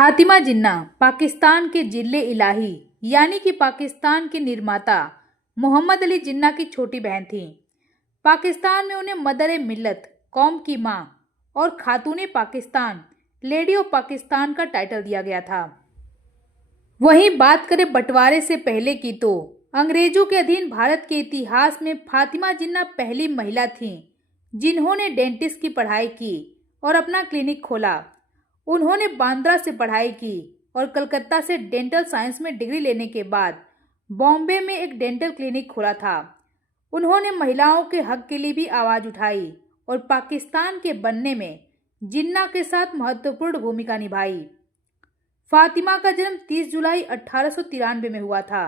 फातिमा जिन्ना पाकिस्तान के जिले इलाही यानी कि पाकिस्तान के निर्माता मोहम्मद अली जिन्ना की छोटी बहन थी। पाकिस्तान में उन्हें मदर ए मिल्लत, कौम की मां और खातूने पाकिस्तान, लेडी ऑफ पाकिस्तान का टाइटल दिया गया था। वहीं बात करें बंटवारे से पहले की तो अंग्रेजों के अधीन भारत के इतिहास में फातिमा जिन्ना पहली महिला थीं जिन्होंने डेंटिस्ट की पढ़ाई की और अपना क्लिनिक खोला। उन्होंने बांद्रा से पढ़ाई की और कलकत्ता से डेंटल साइंस में डिग्री लेने के बाद बॉम्बे में एक डेंटल क्लिनिक खोला था। उन्होंने महिलाओं के हक के लिए भी आवाज़ उठाई और पाकिस्तान के बनने में जिन्ना के साथ महत्वपूर्ण भूमिका निभाई। फातिमा का जन्म 30 जुलाई 1893 में हुआ था।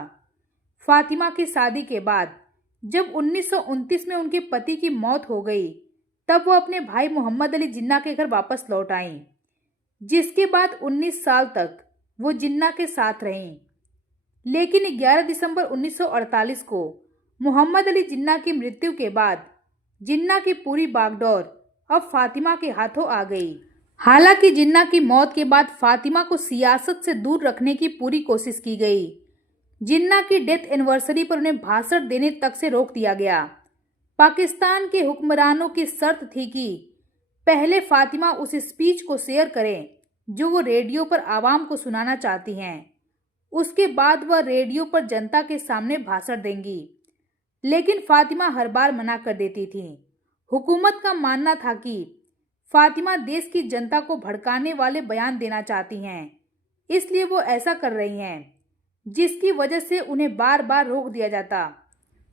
फातिमा की शादी के बाद जब 1929 में उनके पति की मौत हो गई तब वो अपने भाई मोहम्मद अली जिन्ना के घर वापस लौट आईं, जिसके बाद 19 साल तक वो जिन्ना के साथ रहीं। लेकिन 11 दिसंबर 1948 को मोहम्मद अली जिन्ना की मृत्यु के बाद जिन्ना की पूरी बागडोर अब फातिमा के हाथों आ गई। हालांकि जिन्ना की मौत के बाद फातिमा को सियासत से दूर रखने की पूरी कोशिश की गई। जिन्ना की डेथ एनिवर्सरी पर उन्हें भाषण देने तक से रोक दिया गया। पाकिस्तान के हुक्मरानों की शर्त थी कि पहले फातिमा उस स्पीच को शेयर करें जो वो रेडियो पर आवाम को सुनाना चाहती हैं, उसके बाद वह रेडियो पर जनता के सामने भाषण देंगी। लेकिन फातिमा हर बार मना कर देती थी। हुकूमत का मानना था कि फातिमा देश की जनता को भड़काने वाले बयान देना चाहती हैं, इसलिए वो ऐसा कर रही हैं, जिसकी वजह से उन्हें बार बार रोक दिया जाता।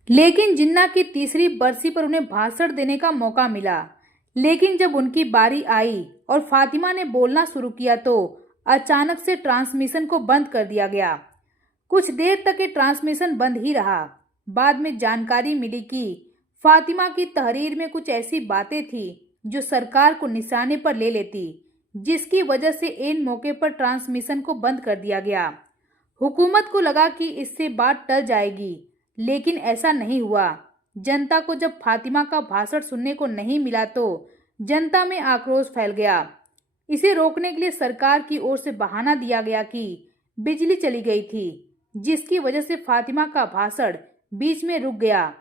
लेकिन जिन्ना की तीसरी बरसी पर उन्हें भाषण देने का मौका मिला। लेकिन जब उनकी बारी आई और फातिमा ने बोलना शुरू किया तो अचानक से ट्रांसमिशन को बंद कर दिया गया। कुछ देर तक ये ट्रांसमिशन बंद ही रहा। बाद में जानकारी मिली कि फातिमा की तहरीर में कुछ ऐसी बातें थी जो सरकार को निशाने पर ले लेती, जिसकी वजह से इन मौके पर ट्रांसमिशन को बंद कर दिया गया। हुकूमत को लगा कि इससे बात टल जाएगी, लेकिन ऐसा नहीं हुआ। जनता को जब फातिमा का भाषण सुनने को नहीं मिला तो जनता में आक्रोश फैल गया। इसे रोकने के लिए सरकार की ओर से बहाना दिया गया कि बिजली चली गई थी, जिसकी वजह से फातिमा का भाषण बीच में रुक गया।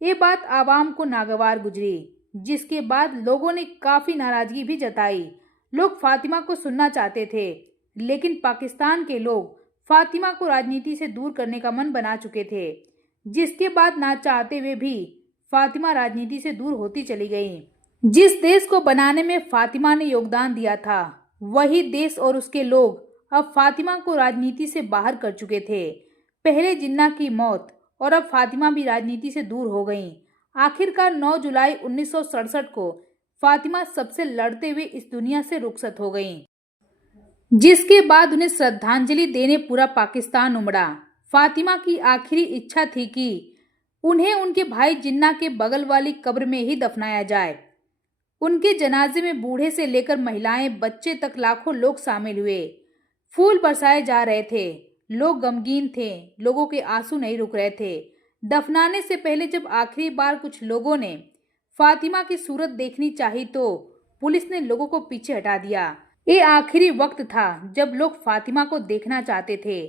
ये बात आवाम को नागवार गुजरी, जिसके बाद लोगों ने काफी नाराजगी भी जताई। लोग फातिमा को सुनना चाहते थे, लेकिन पाकिस्तान के लोग फातिमा को राजनीति से दूर करने का मन बना चुके थे, जिसके बाद ना चाहते हुए भी फातिमा राजनीति से दूर होती चली गई। जिस देश को बनाने में फातिमा ने योगदान दिया था, वही देश और उसके लोग अब फातिमा को राजनीति से बाहर कर चुके थे। पहले जिन्ना की मौत और अब फातिमा भी राजनीति से दूर हो गईं। आखिरकार 9 जुलाई 1967 को फातिमा सबसे लड़ते हुए इस दुनिया से रुखसत हो गईं, जिसके बाद उन्हें श्रद्धांजलि देने पूरा पाकिस्तान उमड़ा। फातिमा की आखिरी इच्छा थी कि उन्हें उनके भाई जिन्ना के बगल वाली कब्र में ही दफनाया जाए। उनके जनाजे में बूढ़े से लेकर महिलाएं, बच्चे तक लाखों लोग शामिल हुए। फूल बरसाए जा रहे थे, लोग गमगीन थे, लोगों के आंसू नहीं रुक रहे थे। दफनाने से पहले जब आखिरी बार कुछ लोगों ने फातिमा की सूरत देखनी चाही तो पुलिस ने लोगों को पीछे हटा दिया। ये आखिरी वक्त था जब लोग फातिमा को देखना चाहते थे,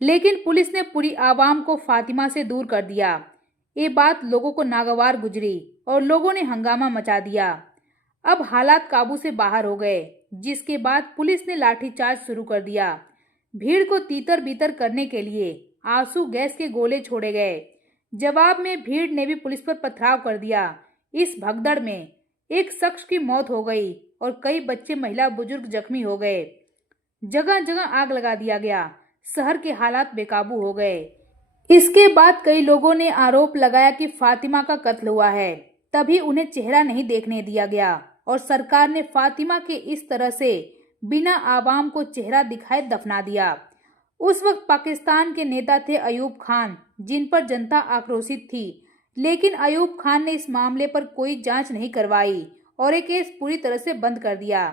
लेकिन पुलिस ने पूरी आवाम को फातिमा से दूर कर दिया। ये बात लोगों को नागवार गुजरी और लोगों ने हंगामा मचा दिया। अब हालात काबू से बाहर हो गए, जिसके बाद पुलिस ने लाठीचार्ज शुरू कर दिया। भीड़ को तीतर बीतर करने के लिए आंसू गैस के गोले छोड़े गए। जवाब में भीड़ ने भी पुलिस पर पथराव कर दिया। इस भगदड़ में एक शख्स की मौत हो गई और कई बच्चे, महिला, बुजुर्ग जख्मी हो गए। जगह जगह आग लगा दिया गया। शहर के हालात बेकाबू हो गए। इसके बाद कई लोगों ने आरोप लगाया कि फातिमा का कत्ल हुआ है, तभी उन्हें चेहरा नहीं देखने दिया गया और सरकार ने फातिमा के इस तरह से बिना आवाम को चेहरा दिखाए दफना दिया। उस वक्त पाकिस्तान के नेता थे अयूब खान, जिन पर जनता आक्रोशित थी, लेकिन अयूब खान ने इस मामले पर कोई जांच नहीं करवाई और ये केस पूरी तरह से बंद कर दिया।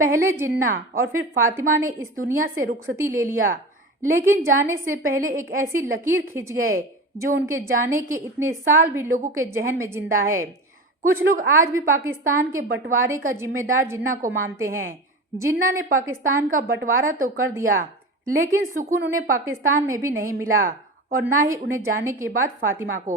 पहले जिन्ना और फिर फातिमा ने इस दुनिया से रुखसती ले लिया, लेकिन जाने से पहले एक ऐसी लकीर खींच गए जो उनके जाने के इतने साल भी लोगों के जहन में जिंदा है। कुछ लोग आज भी पाकिस्तान के बंटवारे का जिम्मेदार जिन्ना को मानते हैं, जिन्ना ने पाकिस्तान का बंटवारा तो कर दिया, लेकिन सुकून उन्हें पाकिस्तान में भी नहीं मिला और ना ही उन्हें जाने के बाद फातिमा को।